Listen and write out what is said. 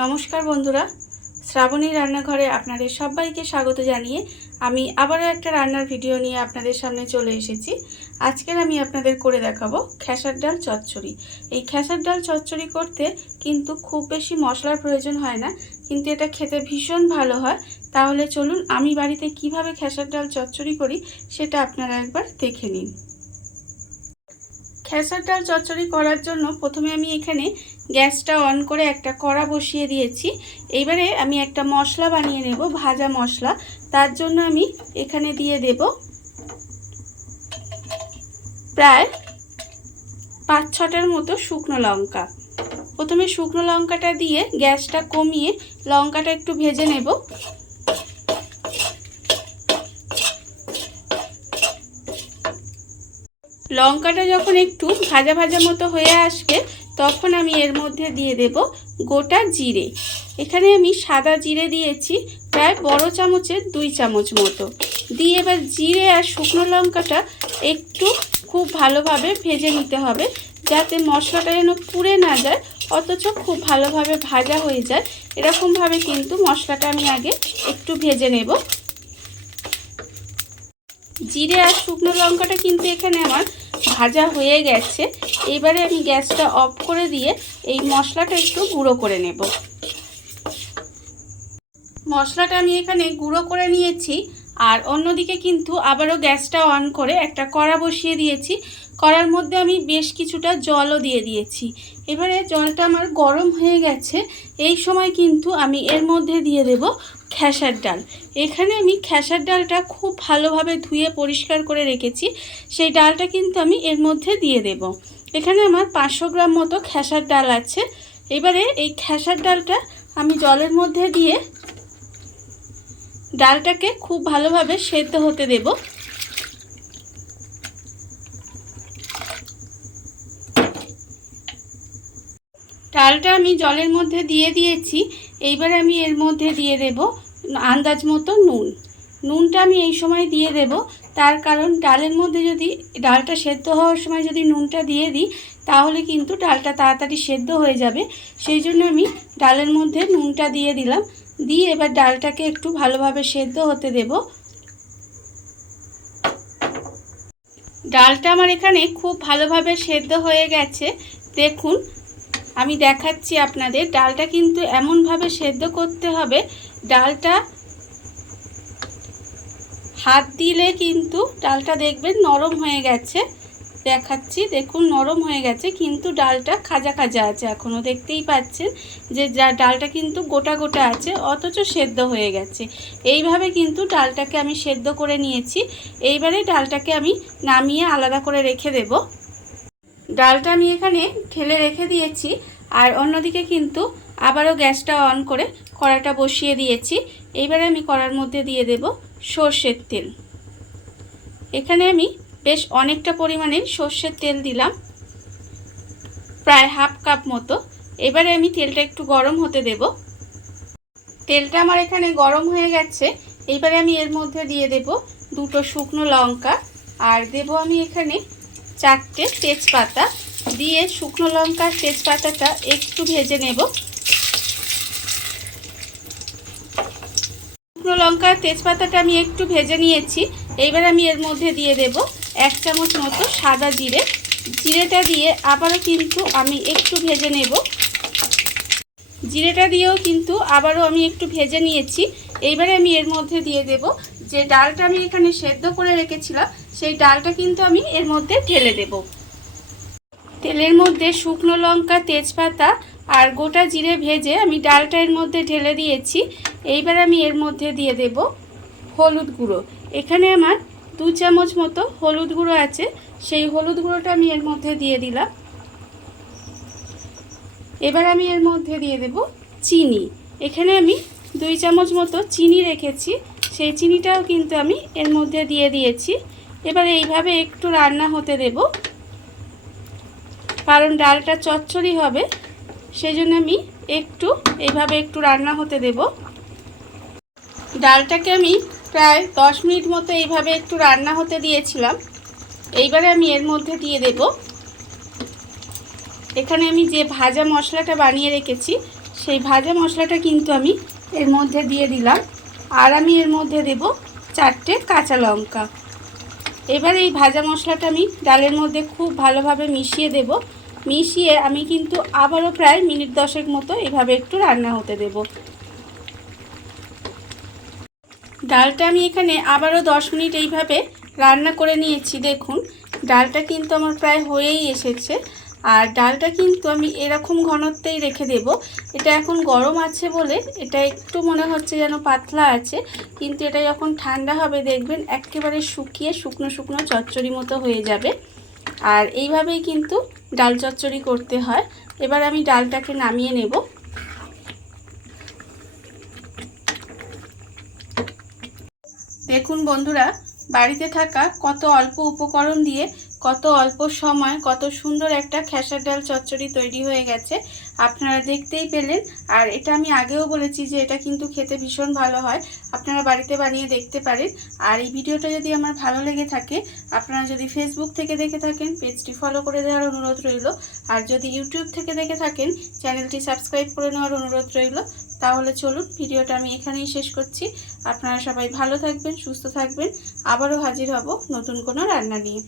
নমস্কার বন্ধুরা, শ্রাবণী রান্নাঘরে আপনাদের সবাইকে স্বাগত জানিয়ে আমি আবারও একটা রান্নার ভিডিও নিয়ে আপনাদের সামনে চলে এসেছি। আজকের আমি আপনাদের করে দেখাবো খেসার ডাল চচ্চড়ি। এই খেসার ডাল চচ্চড়ি করতে কিন্তু খুব বেশি মশলার প্রয়োজন হয় না, কিন্তু এটা খেতে ভীষণ ভালো হয়। তাহলে চলুন আমি বাড়িতে কিভাবে খেসার ডাল চচ্চড়ি করি সেটা আপনারা একবার দেখে নিন। খেসার ডাল চচ্চড়ি করার জন্য প্রথমে আমি এখানে গ্যাসটা অন করে একটা কড়া বসিয়ে দিয়েছি। এইবারে আমি একটা মশলা বানিয়ে নেব, ভাজা মশলা। তার জন্য আমি এখানে দিয়ে দেব প্রায় 5-6টার মতো শুকনো লঙ্কা। প্রথমে শুকনো লঙ্কাটা দিয়ে গ্যাসটা কমিয়ে লঙ্কাটা একটু ভেজে নেব। লঙ্কাটা যখন একটু ভাজা ভাজা মতো হয়ে আসবে তখন আমি এর মধ্যে দিয়ে দেব গোটা জিরে। এখানে আমি সাদা জিরে দিয়েছি প্রায় বড় চামচের 2 চামচ মতো দিয়ে এবার জিরে আর শুকনো লঙ্কাটা একটু খুব ভালোভাবে ভেজে নিতে হবে, যাতে মশলাটা যেন পুড়ে না যায় অথচ খুব ভালোভাবে ভাজা হয়ে যায়। এরকমভাবে কিন্তু মশলাটা আমি আগে একটু ভেজে নেব। জিরে আর শুকনো লঙ্কাটা কিন্তু এখানে আমার ভাজা হয়ে গেছে। এবারে আমি গ্যাসটা অফ করে দিয়ে এই মশলাটা একটু গুঁড়ো করে নেব। মশলাটা আমি এখানে গুঁড়ো করে নিয়েছি। আর অন্যদিকে কিন্তু আবারও গ্যাসটা অন করে একটা কড়া বসিয়ে দিয়েছি। কড়ার মধ্যে আমি বেশ কিছুটা জলও দিয়ে দিয়েছি। এবারে জলটা আমার গরম হয়ে গেছে। এই সময় কিন্তু আমি এর মধ্যে দিয়ে দেব খেসার ডাল। এখানে আমি খেসার ডালটা খুব ভালোভাবে ধুয়ে পরিষ্কার করে রেখেছি, সেই ডালটা কিন্তু আমি এর মধ্যে দিয়ে দেব। এখানে আমার 500 গ্রাম মতো খেসার ডাল আছে। এবারে এই খেসার ডালটা আমি জলের মধ্যে দিয়ে ডালটাকে খুব ভালোভাবে সেদ্ধ হতে দেব। ডালটা আমি জলের মধ্যে দিয়ে দিয়েছি। এইবার আমি এর মধ্যে দিয়ে দেব আন্দাজ মতো নুন। নুনটা আমি এই সময় দিয়ে দেব, তার কারণ ডালের মধ্যে যদি ডালটা সেদ্ধ হওয়ার সময় যদি নুনটা দিয়ে দিই তাহলে কিন্তু ডালটা তাড়াতাড়ি সেদ্ধ হয়ে যাবে। সেই জন্য আমি ডালের মধ্যে নুনটা দিয়ে দিলাম। দিয়ে এবার ডালটাকে একটু ভালোভাবে সেদ্ধ হতে দেব। ডালটা আমার এখানে খুব ভালোভাবে সেদ্ধ হয়ে গেছে। দেখুন আমি দেখাচ্ছি আপনাদের, ডালটা কিন্তু এমনভাবে সেদ্ধ করতে হবে, ডালটা হাত দিলে কিন্তু ডালটা দেখবেন নরম হয়ে গেছে। দেখাচ্ছি, দেখুন নরম হয়ে গেছে, কিন্তু ডালটা খাজা খাজা আছে এখনও। দেখতেই পাচ্ছেন যে ডালটা কিন্তু গোটা গোটা আছে অথচ সেদ্ধ হয়ে গেছে। এইভাবে কিন্তু ডালটাকে আমি সেদ্ধ করে নিয়েছি। এইবারে ডালটাকে আমি নামিয়ে আলাদা করে রেখে দেব। ডালটা আমি এখানে ঢেলে রেখে দিয়েছি। আর অন্যদিকে কিন্তু আবারও গ্যাসটা অন করে কড়াটা বসিয়ে দিয়েছি। এইবারে আমি কড়ার মধ্যে দিয়ে দেব সর্ষের তেল। এখানে আমি বেশ অনেকটা পরিমাণে সর্ষের তেল দিলাম, প্রায় হাফ কাপ মতো। এবারে আমি তেলটা একটু গরম হতে দেব। তেলটা আমার এখানে গরম হয়ে গেছে। এইবারে আমি এর মধ্যে দিয়ে দেব 2টো শুকনো লঙ্কা আর দেব আমি এখানে 4টে তেজপাতা। দিয়ে শুকনো লঙ্কার তেজপাতাটা একটু ভেজে নেব। শুকনো লঙ্কার তেজপাতাটা আমি একটু ভেজে নিয়েছি। এইবার আমি এর মধ্যে দিয়ে দেব 1 চামচ মতো সাদা জিরে। জিরেটা দিয়ে আবারও কিন্তু আমি একটু ভেজে নেব। জিরেটা দিয়েও কিন্তু আবারও আমি একটু ভেজে নিয়েছি। এইবারে আমি এর মধ্যে দিয়ে দেব যে ডালটা আমি এখানে সেদ্ধ করে রেখেছিলাম, সেই ডালটা কিন্তু আমি এর মধ্যে ঢেলে দেব। তেলের মধ্যে শুকনো লঙ্কা, তেজপাতা আর গোটা জিরে ভেজে আমি ডালটা এর মধ্যে ঢেলে দিয়েছি। এইবার আমি এর মধ্যে দিয়ে দেব হলুদ গুঁড়ো। এখানে আমার 2 চামচ মতো হলুদ গুঁড়ো আছে, সেই হলুদ গুঁড়োটা আমি এর মধ্যে দিয়ে দিলাম। এবার আমি এর মধ্যে দিয়ে দেব চিনি। এখানে আমি 2 চামচ মতো চিনি রেখেছি, সেই চিনিটাও কিন্তু আমি এর মধ্যে দিয়ে দিয়েছি। এবার এইভাবে একটু রান্না হতে দেব, কারণ ডালটা চচ্চড়ি হবে, সেই জন্য আমি এইভাবে একটু রান্না হতে দেব। ডালটাকে আমি প্রায় 10 মিনিট মতো এইভাবে একটু রান্না হতে দিয়েছিলাম। এইবারে আমি এর মধ্যে দিয়ে দেব এখানে আমি যে ভাজা মশলাটা বানিয়ে রেখেছি সেই ভাজা মশলাটা কিন্তু আমি এর মধ্যে দিয়ে দিলাম। আর আমি এর মধ্যে দেব 4টে কাঁচা লঙ্কা। এবার এই ভাজা মশলাটা আমি ডালের মধ্যে খুব ভালোভাবে মিশিয়ে দেব। মিশিয়ে আমি কিন্তু আবারও প্রায় মিনিট 10 মতো এভাবে একটু রান্না হতে দেব। ডালটা আমি এখানে আবারও 10 মিনিট এইভাবে রান্না করে নিয়েছি। দেখুন ডালটা কিন্তু আমার প্রায় হয়েই এসেছে। আর ডালটা কিন্তু আমি এরকম ঘনত্বেই রেখে দেব। এটা এখন গরম আছে বলে এটা একটু মনে হচ্ছে যেন পাতলা আছে, কিন্তু এটা যখন ঠান্ডা হবে দেখবেন একেবারে শুকিয়ে শুকনো শুকনো চচ্চড়ি মতো হয়ে যাবে। আর এইভাবেই কিন্তু ডাল চচ্চড়ি করতে হয়। এবার আমি ডালটাকে নামিয়ে নেব। দেখুন বন্ধুরা, বাড়িতে থাকা কত অল্প উপকরণ দিয়ে কত অল্প সময় কত সুন্দর একটা খেসার ডাল চচ্চড়ি তৈরি হয়ে গেছে, আপনারা দেখতেই পেলেন। আর এটা আমি আগেও বলেছি যে এটা কিন্তু খেতে ভীষণ ভালো হয়, আপনারা বাড়িতে বানিয়ে দেখতে পারেন। আর এই ভিডিওটা যদি আমার ভালো লেগে থাকে, আপনারা যদি ফেসবুক থেকে দেখে থাকেন পেজটি ফলো করে দেওয়ার অনুরোধ রইল। আর যদি ইউটিউব থেকে দেখে থাকেন চ্যানেলটি সাবস্ক্রাইব করে নেওয়ার অনুরোধ রইল। তাহলে চলুন ভিডিওটা আমি এখানেই শেষ করছি। আপনারা সবাই ভালো থাকবেন, সুস্থ থাকবেন। আবারও হাজির হব নতুন কোনো রান্না নিয়ে।